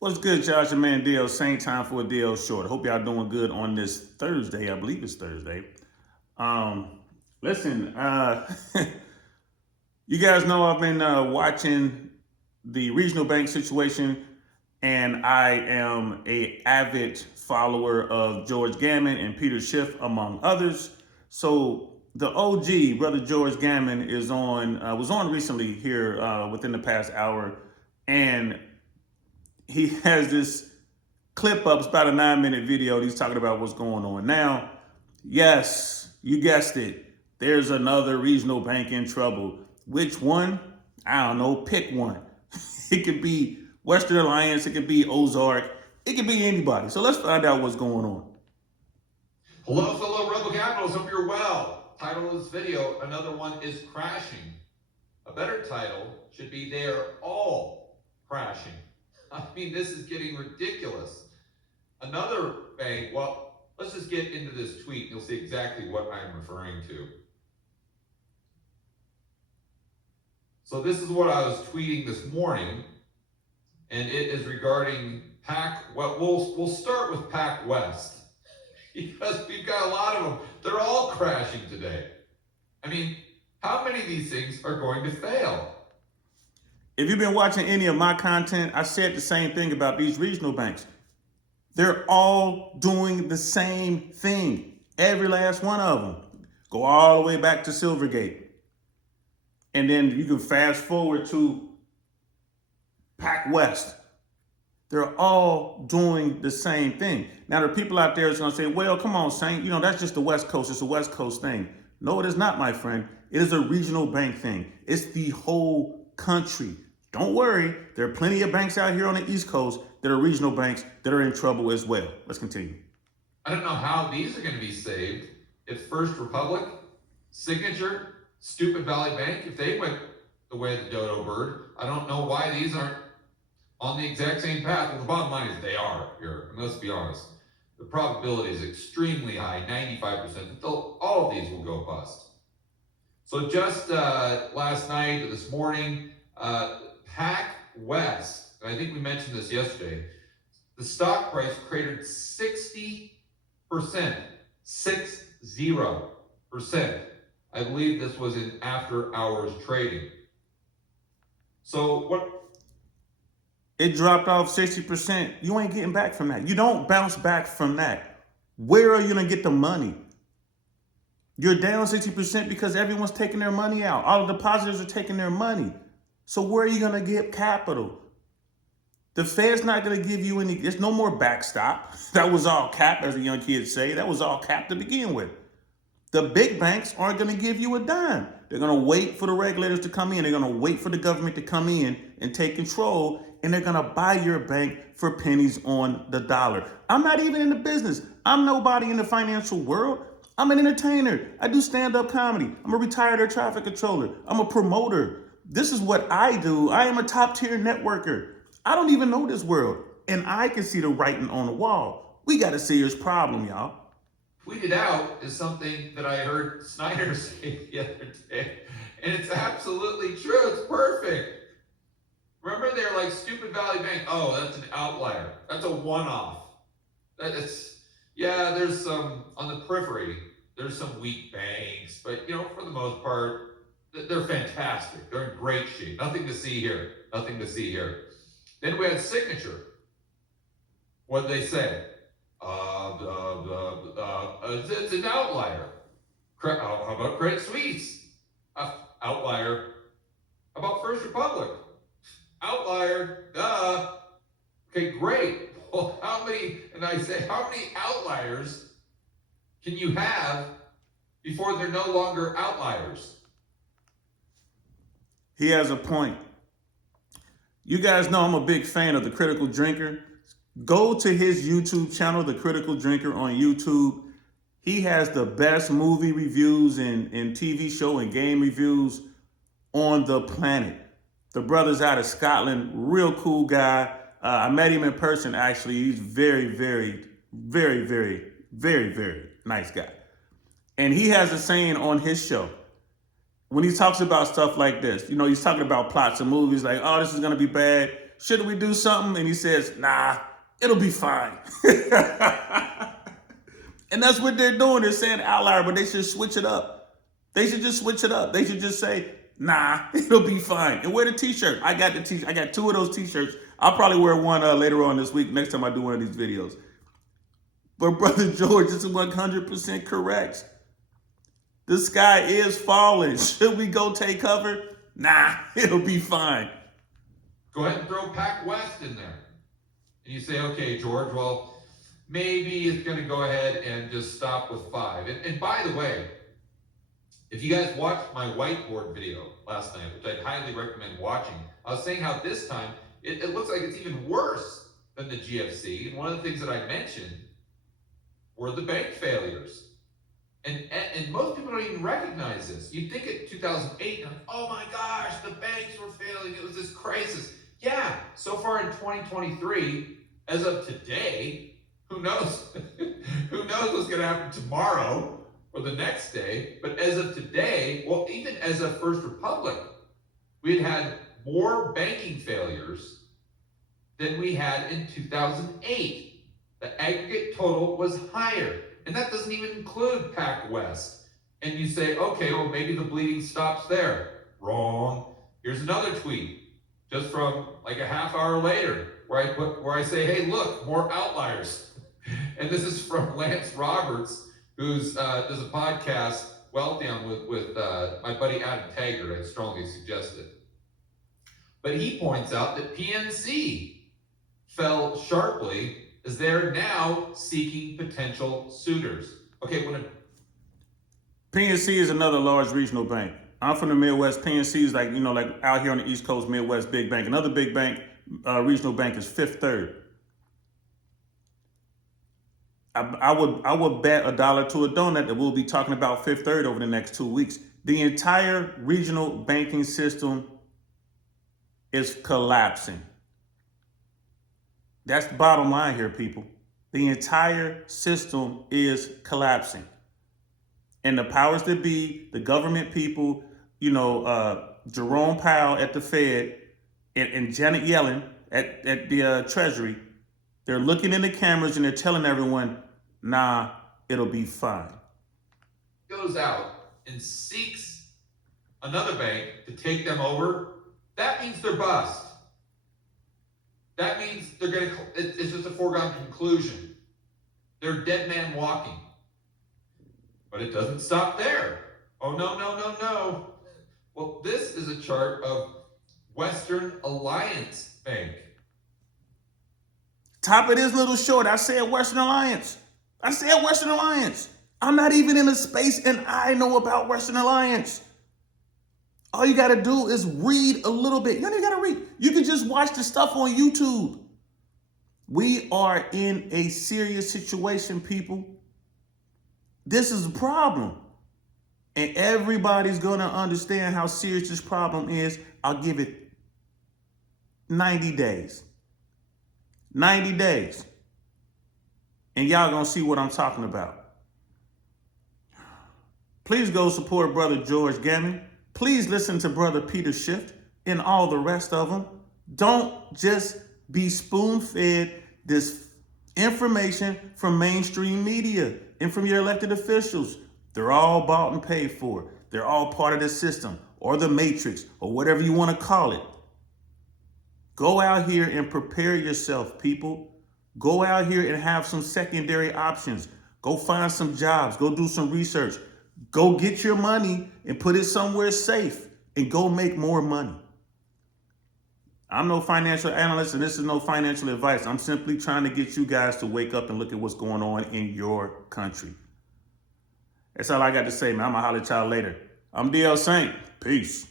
What's good, Josh? Your man DL. Same time for a DL short. Hope y'all doing good on this Thursday. I believe it's Thursday. Um, listen, you guys know I've been watching the regional bank situation, and I am a avid follower of George Gammon and Peter Schiff, among others. So the OG brother George Gammon is on was on recently here within the past hour, and he has this clip up. It's about a 9-minute video. He's talking about what's going on now. Yes, you guessed it. There's another regional bank in trouble. Which one? I don't know. Pick one. It could be Western Alliance. It could be Ozark. It could be anybody. So let's find out what's going on. Hello, fellow Rebel Capitals. Hope you're well. Title of this video, another one is crashing. A better title should be they are all crashing. I mean, this is getting ridiculous. Another bank, well, let's just get into this tweet. You'll see exactly what I'm referring to. So this is what I was tweeting this morning, and it is regarding we'll start with PacWest, because we've got a lot of them. They're all crashing today. I mean, how many of these things are going to fail? If you've been watching any of my content, I said the same thing about these regional banks. They're all doing the same thing. Every last one of them. Go all the way back to Silvergate. And then you can fast forward to PacWest. They're all doing the same thing. Now, there are people out there that's going to say, well, come on, Saint, that's just the West Coast. It's a West Coast thing. No, it is not, my friend. It is a regional bank thing. It's the whole country. Don't worry. There are plenty of banks out here on the East Coast that are regional banks that are in trouble as well. Let's continue. I don't know how these are going to be saved. If First Republic, Signature, Stupid Valley Bank, if they went the way of the dodo bird, I don't know why these aren't on the exact same path. Well, the bottom line is they are here. And let's be honest. The probability is extremely high, 95%, that all of these will go bust. So just last night or this morning, PacWest, I think we mentioned this yesterday, the stock price cratered 60%, 60%. I believe this was in after hours trading. So what? It dropped off 60%. You ain't getting back from that. You don't bounce back from that. Where are you going to get the money? You're down 60% because everyone's taking their money out. All the depositors are taking their money. So where are you going to get capital? The Fed's not going to give you any. There's no more backstop. That was all cap, as the young kids say. That was all cap to begin with. The big banks aren't going to give you a dime. They're going to wait for the regulators to come in. They're going to wait for the government to come in and take control, and they're going to buy your bank for pennies on the dollar. I'm not even in the business. I'm nobody in the financial world. I'm an entertainer. I do stand-up comedy. I'm a retired air traffic controller. I'm a promoter. This is what I do. I am a top-tier networker. I don't even know this world, and I can see the writing on the wall. We got a serious problem, y'all. Tweeted out is something that I heard Snyder say the other day, and it's absolutely true. It's perfect. Remember, they're like Stupid Valley Bank. Oh, that's an outlier. That's a one-off. There's some on the periphery. There's some weak banks, but for the most part, they're fantastic. They're in great shape. Nothing to see here. Nothing to see here. Then we had Signature. What did they say? It's an outlier. How about Credit Suisse? Outlier. How about First Republic? Outlier. Duh. Okay, great. Well, how many outliers can you have before they're no longer outliers? He has a point. You guys know I'm a big fan of The Critical Drinker. Go to his YouTube channel, The Critical Drinker on YouTube. He has the best movie reviews and TV show and game reviews on the planet. The brother's out of Scotland, real cool guy. I met him in person, actually. He's very, very, very, very, very, very nice guy. And he has a saying on his show. When he talks about stuff like this, he's talking about plots of movies like, oh, this is going to be bad. shouldn't we do something? And he says, nah, it'll be fine. And that's what they're doing. They're saying outlier, but they should switch it up. They should just switch it up. They should just say, nah, it'll be fine. And wear the t-shirt. I got the t-shirt. I got 2 of those t-shirts. I'll probably wear one later on this week, next time I do one of these videos. But Brother George, this is 100% correct. The sky is falling. Should we go take cover? Nah, it'll be fine. Go ahead and throw Pac West in there. And you say, okay, George, well, maybe it's going to go ahead and just stop with 5. And by the way, if you guys watched my whiteboard video last night, which I'd highly recommend watching, I was saying how this time it looks like it's even worse than the GFC. And one of the things that I mentioned were the bank failures. And most people don't even recognize this. You'd think in 2008, like, oh my gosh, the banks were failing. It was this crisis. Yeah, so far in 2023, as of today, who knows? Who knows what's going to happen tomorrow or the next day? But as of today, well, even as of First Republic, we had more banking failures than we had in 2008. The aggregate total was higher. And that doesn't even include Pac West. And you say, okay, well, maybe the bleeding stops there. Wrong. Here's another tweet, just from like a half hour later, where I say, hey, look, more outliers. And this is from Lance Roberts, who's does a podcast, Wealthion, with my buddy Adam Taggart. I strongly suggest it. But he points out that PNC fell sharply as they're now seeking potential suitors. Okay, PNC is another large regional bank. I'm from the Midwest. PNC is like, like out here on the East Coast, Midwest, big bank. Another big bank, regional bank is Fifth Third. I would bet $1 to a donut that we'll be talking about Fifth Third over the next 2 weeks. The entire regional banking system is collapsing. That's the bottom line here, people. The entire system is collapsing. And the powers that be, the government people, Jerome Powell at the Fed and Janet Yellen at the Treasury, they're looking in the cameras and they're telling everyone, nah, it'll be fine. Goes out and seeks another bank to take them over, that means they're bust. That means it's just a foregone conclusion. They're dead man walking. But it doesn't stop there. Oh, no. Well, this is a chart of Western Alliance Bank. Top of this little short, I said Western Alliance. I'm not even in a space and I know about Western Alliance. All you got to do is read a little bit. You don't even got to read. You can just watch the stuff on YouTube. We are in a serious situation, people. This is a problem. And everybody's going to understand how serious this problem is. I'll give it 90 days. 90 days. And y'all going to see what I'm talking about. Please go support Brother George Gammon. Please listen to Brother Peter Schiff and all the rest of them. Don't just be spoon-fed this information from mainstream media and from your elected officials. They're all bought and paid for. They're all part of the system or the matrix or whatever you want to call it. Go out here and prepare yourself, people. Go out here and have some secondary options. Go find some jobs. Go do some research. Go get your money and put it somewhere safe and go make more money. I'm no financial analyst and this is no financial advice. I'm simply trying to get you guys to wake up and look at what's going on in your country. That's all I got to say, man. I'm going to holler at y'all later. I'm DL Saint. Peace.